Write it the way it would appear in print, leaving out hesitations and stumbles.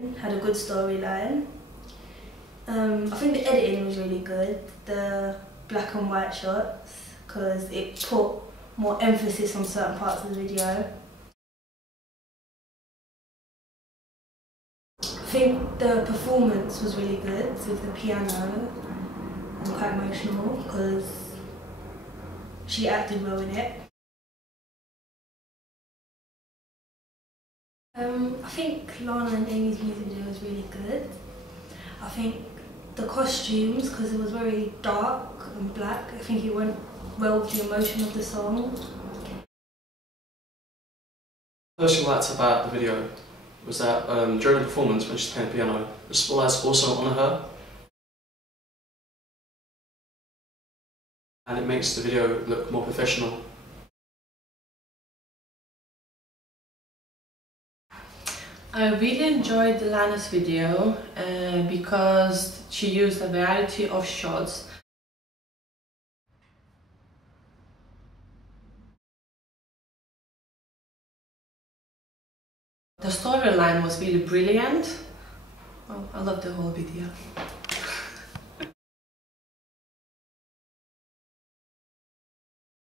Had a good storyline. I think the editing was really good, the black and white shots, because it put more emphasis on certain parts of the video. I think the performance was really good with the piano. I'm quite emotional because she acted well in it. I think Lana and Amy's music video was really good. I think the costumes, because it was very dark and black, I think it went well with the emotion of the song. The first thing I liked about the video was that during the performance, when she's playing the piano, the spotlight's also on her. And it makes the video look more professional. I really enjoyed Lana's video because she used a variety of shots. The storyline was really brilliant. Well, I loved the whole video.